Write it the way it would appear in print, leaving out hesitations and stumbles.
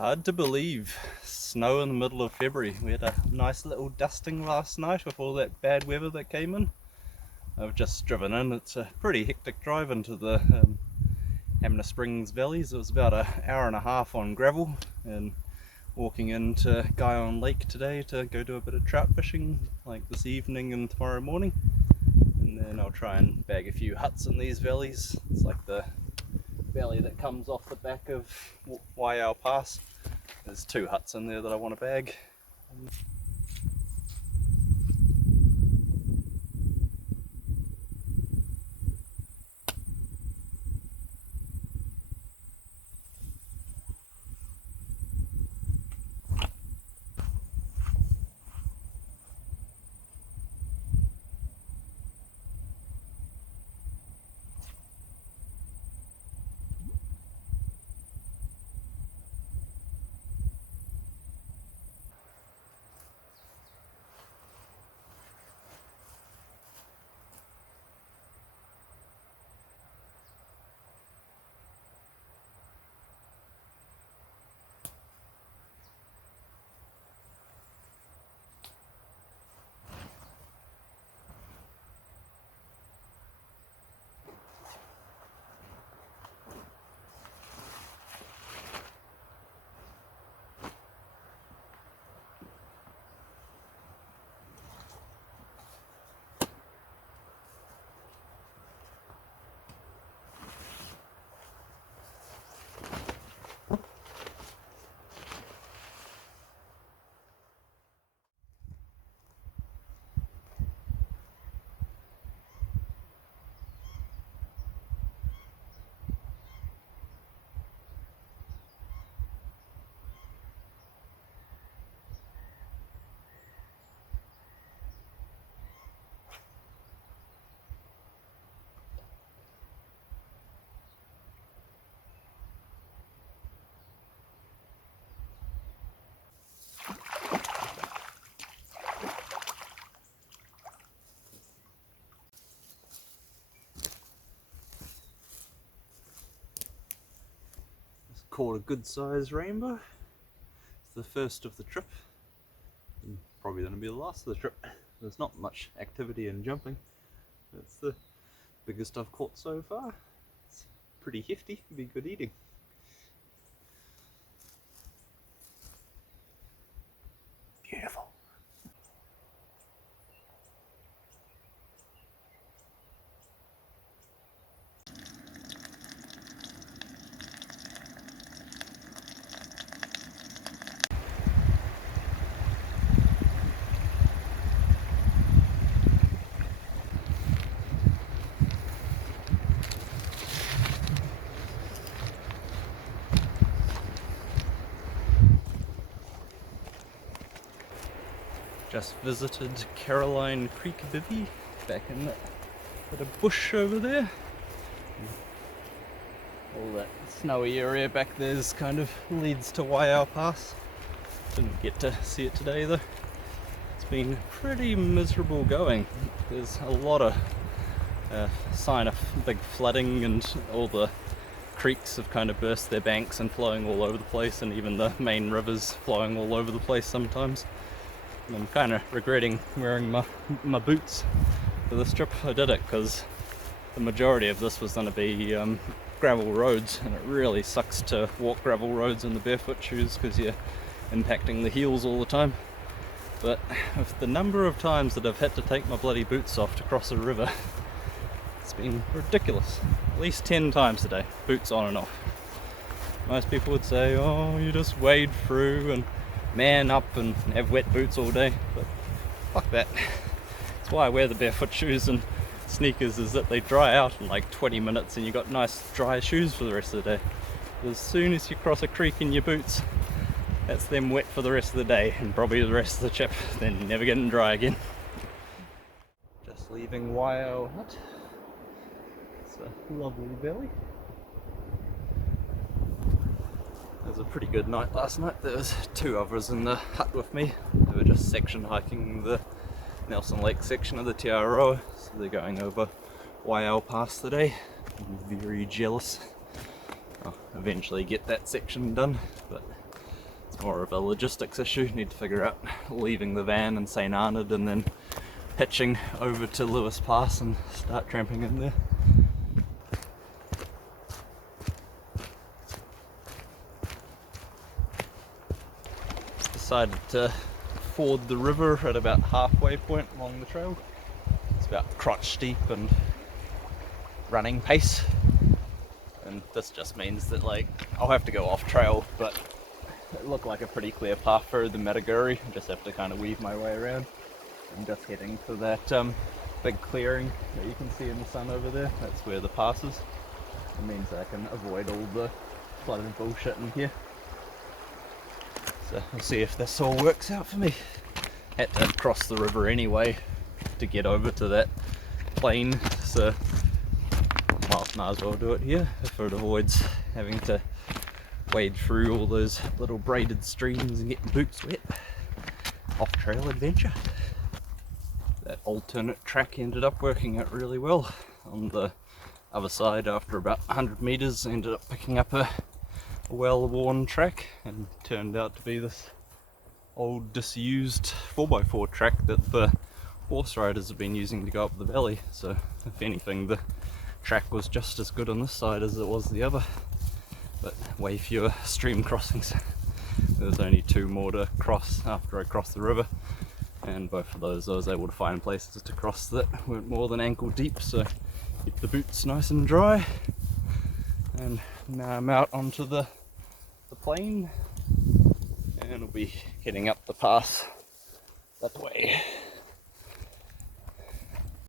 Hard to believe. Snow in the middle of February. We had a nice little dusting last night with all that bad weather that came in. I've just driven in. It's a pretty hectic drive into the Hamner Springs valleys. It was about an hour and a half on gravel, and walking into Guyon Lake today to go do a bit of trout fishing like this evening and tomorrow morning. And then I'll try and bag a few huts in these valleys. It's like the valley that comes off the back of Waiau Pass. There's two huts in there that I want to bag. Caught a good sized rainbow. It's the first of the trip, and probably going to be the last of the trip. There's not much activity in jumping. It's the biggest I've caught so far. It's pretty hefty, it'd be good eating. Beautiful. Just visited Caroline Creek Bivvy back in that bit of bush over there. All that snowy area back there kind of leads to Waiau Pass. Didn't get to see it today though. It's been pretty miserable going. There's a lot of sign of big flooding, and all the creeks have kind of burst their banks and flowing all over the place, and even the main rivers flowing all over the place sometimes. I'm kind of regretting wearing my boots for this trip. I did it because the majority of this was going to be gravel roads, and it really sucks to walk gravel roads in the barefoot shoes because you're impacting the heels all the time. But with the number of times that I've had to take my bloody boots off to cross a river, it's been ridiculous. At least 10 times a day, boots on and off. Most people would say, oh, you just wade through and man up and have wet boots all day, but fuck that. That's why I wear the barefoot shoes and sneakers, is that they dry out in like 20 minutes and you got nice dry shoes for the rest of the day. As soon as you cross a creek in your boots, that's them wet for the rest of the day and probably the rest of the trip, then never getting dry again. Just leaving Waiau Hut. It's a lovely valley. It was a pretty good night last night. There was 2 others in the hut with me. They were just section hiking the Nelson Lake section of the Te Aroa, so they're going over Waiau Pass today. I'm very jealous. I'll eventually get that section done, but more of a logistics issue. Need to figure out leaving the van in St Arnaud and then hitching over to Lewis Pass and start tramping in there. Decided to ford the river at about halfway point along the trail. It's about crotch deep and running pace, and this just means that like I'll have to go off trail, but it looked like a pretty clear path through the Mataguri. I just have to kind of weave my way around. I'm just heading for that big clearing that you can see in the sun over there. That's where the pass is. It means I can avoid all the flooded bullshit in here. So we'll see if this all works out for me. Had to cross the river anyway to get over to that plain, so well, might as well do it here if it avoids having to wade through all those little braided streams and get boots wet. Off-trail adventure. That alternate track ended up working out really well. On the other side, after about 100 meters, ended up picking up a well-worn track, and turned out to be this old disused 4x4 track that the horse riders have been using to go up the valley. So if anything, the track was just as good on this side as it was the other, but way fewer stream crossings. There was only 2 more to cross after I crossed the river, and both of those I was able to find places to cross that weren't more than ankle deep, so keep the boots nice and dry. And now I'm out onto the plain, and we'll be heading up the pass that way.